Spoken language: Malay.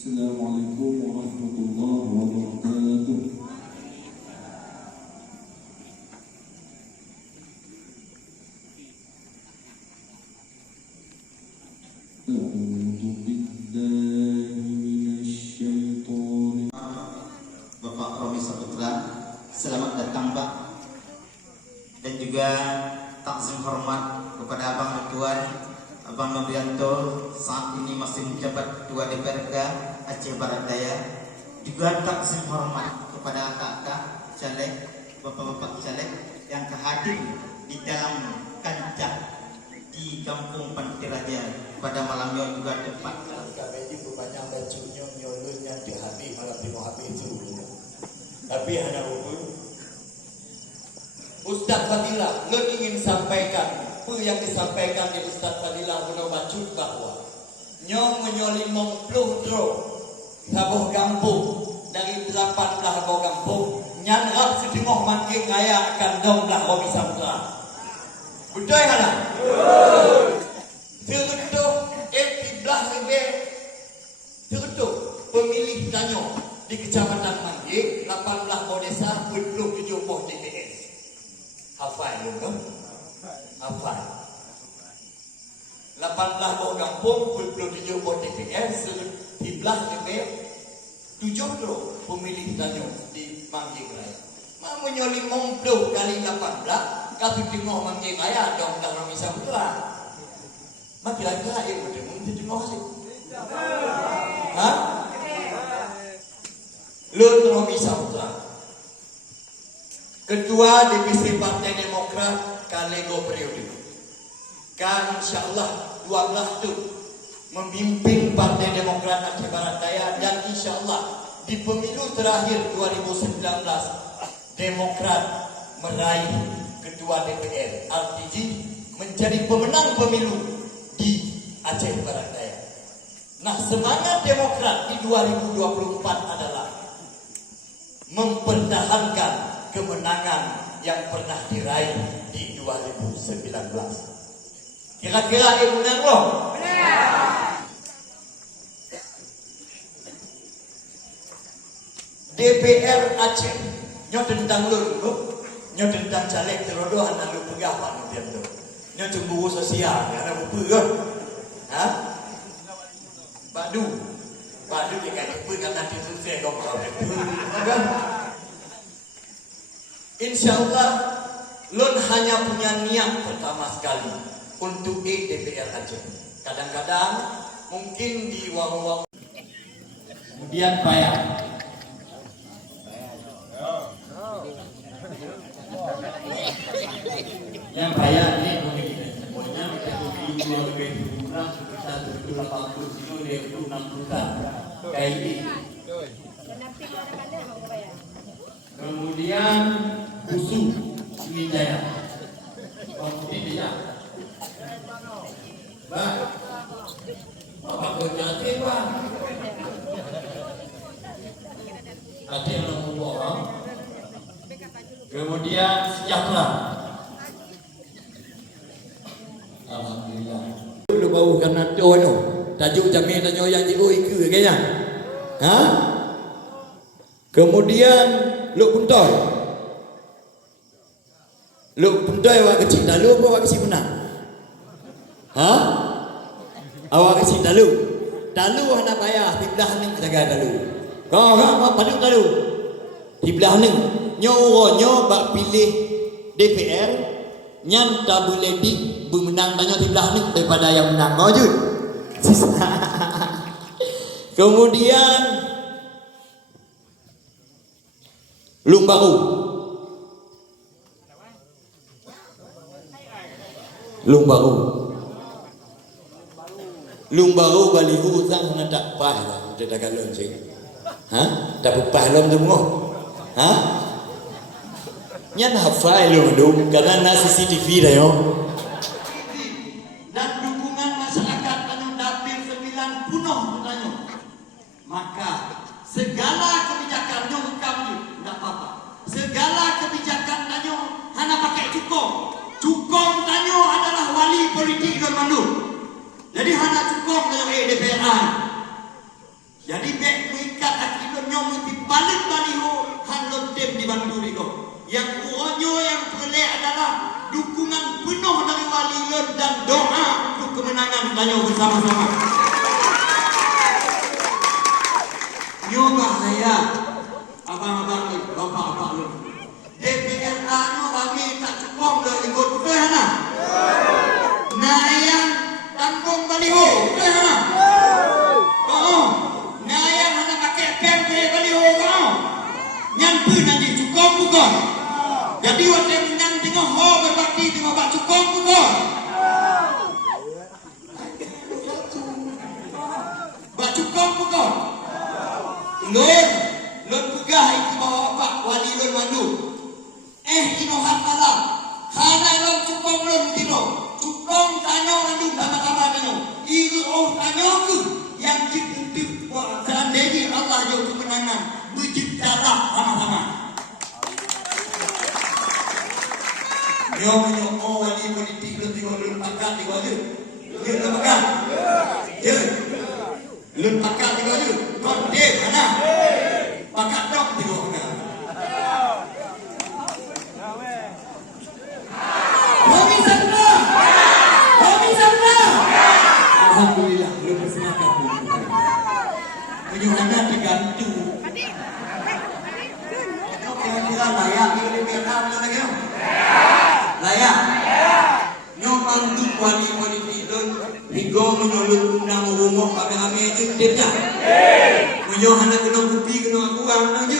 Assalamualaikum warahmatullahi wabarakatuh. Bapak Romi Saputra, selamat datang Pak. Dan juga takzim hormat kepada Abang Ketua, Abang Novianto, saat ini masih menjabat Ketua DPRD Aceh Barat Daya. Juga takzim hormat kepada kakak caleg, bapak-bapak caleg yang hadir di dalam kancah di Kampung Pantiraja pada malamnya juga tempat. Kami itu banyak bajunya nyolonnya di hati malam tengok hati itu. Tapi hanya Ustaz Fadilah, lo ingin sampaikan apa yang disampaikan di Ustaz Fadilah Gunung Bacuk bahwa nyong menyoli 50 dro sabuh kampung dari 18 kampung nyanrak sedengah mangking ngaya akan dong lah Romi Saputra. Betul ya lah? Betul. Belah lebih tertutup pemilih Danyo di Kecamatan Mangging 18 desa 27 TPS. Hafal dulu, hafal. 18 kampung 27 TPS belah lebih 7 pemilih Danyo di Mangging Raya. Mau menyoli 50 kali 18 kasih tengok Mangging Raya dong dah Romi Saputra. Mak kira-kira yang bertemu itu tengok sih. Hah? Lun Romi Saputra, Ketua DPC Partai Demokrat Kalego periode. Kan insyaAllah 12 tu memimpin Partai Demokrat Aceh Barat Daya dan insyaAllah di pemilu terakhir 2019 Demokrat meraih Ketua DPR RTG menjadi pemenang pemilu di Aceh Barat Daya. Nah, semangat Demokrat di 2024 adalah mempertahankan kemenangan yang pernah diraih di 2019. Kira-kira benar loh? Benar. DPR Aceh nyo tentang lu, nyo tentang caleg terodoh anak lu pegah Pak Novianto. Nyo cemburu sosial, ada buku kan? Hah? Badu dia kata pun kata itu saya kau kan? InsyaAllah Lun hanya punya niat pertama sekali untuk DPR Aceh. Kadang-kadang mungkin di warung-warung kemudian payah. Yang payah ini pokoknya kita lebih kurang sebesar 180 kilo dia itu 60 kan kayak ini. Kemudian Kusu Sriwijaya. Kemudian dia Pak apa kerja Pak? Ada yang ngomong. Kemudian Sejahtera. Alhamdulillah. Lu bau karena dono. Tajuk jamin tanyo yang dioi ke kayaknya. Hah? Kemudian Luk Puntoy. Luk Puntoy awak kecil dalu apa awak kecil menang? Hah? Awak kecil dalu. Dalu anak bayar di belah ni jaga dalu. Kau apa padu dalu? Di belah ni nyo bak pilih DPR nyan tak boleh di bermenang banyak di belah ni daripada yang menang wujud. Kemudian Lung Baru. Lung Baru. Lung Baru balihu sang nak pah lah kita dah galon sing. Hah? Tak pah lom tu mo. Hah? Nyan hafai lo dum karena na CCTV dah yo. Dan dukungan masyarakat anu dapil 9 punuh katanya. Maka segala kebijakan nyo hukam ni enggak apa-apa. Segala kebijakan tanyo hana pakai cukong. Cukong tanyo adalah wali politik Don Mandu. Jadi hana cukong tanyo DPR. Jadi bek mengikat hati lo nyom di balik baliho halon dem di banduri ko. Yang uonyo yang pelek adalah dukungan penuh dari wali lo dan doa untuk kemenangan kita bersama-sama. Nyoba saya abang-abang ni, bapak-bapak lo. DPRA no kami tak cukup dah ikut betul hana. Nayang tanggung baliho betul hana. Oh, nayang hana pakai pen baliho kau. Nyampu nanti cukup bukan. Jadi waktu menang tengok ho berbakti tengok bak cukup bukan. Bak cukup bukan. Lon pegah itu bawa bapak wali lon mandu. Ino hatalah. Hana lon cukong lon tino. Cukong tanyo mandu sama-sama tino. Iru tanyo ku yang dibentuk seandainya Allah yang kemenangan berjitalah sama-sama. Nyong wali politik lon tino lon pakat tino aja. Dia lon pakat. Dia lon pakat tino aja. Konde mana? Pakat dok tino mana? Alhamdulillah, belum bersemangat. Penyuhana tergantung. Kira-kira layak ini DPR lagi? Layak. Nyomang tu wali politik don, higo menolong undang rumah kami itu dia. Penyuhana kena bukti kena kurang lagi.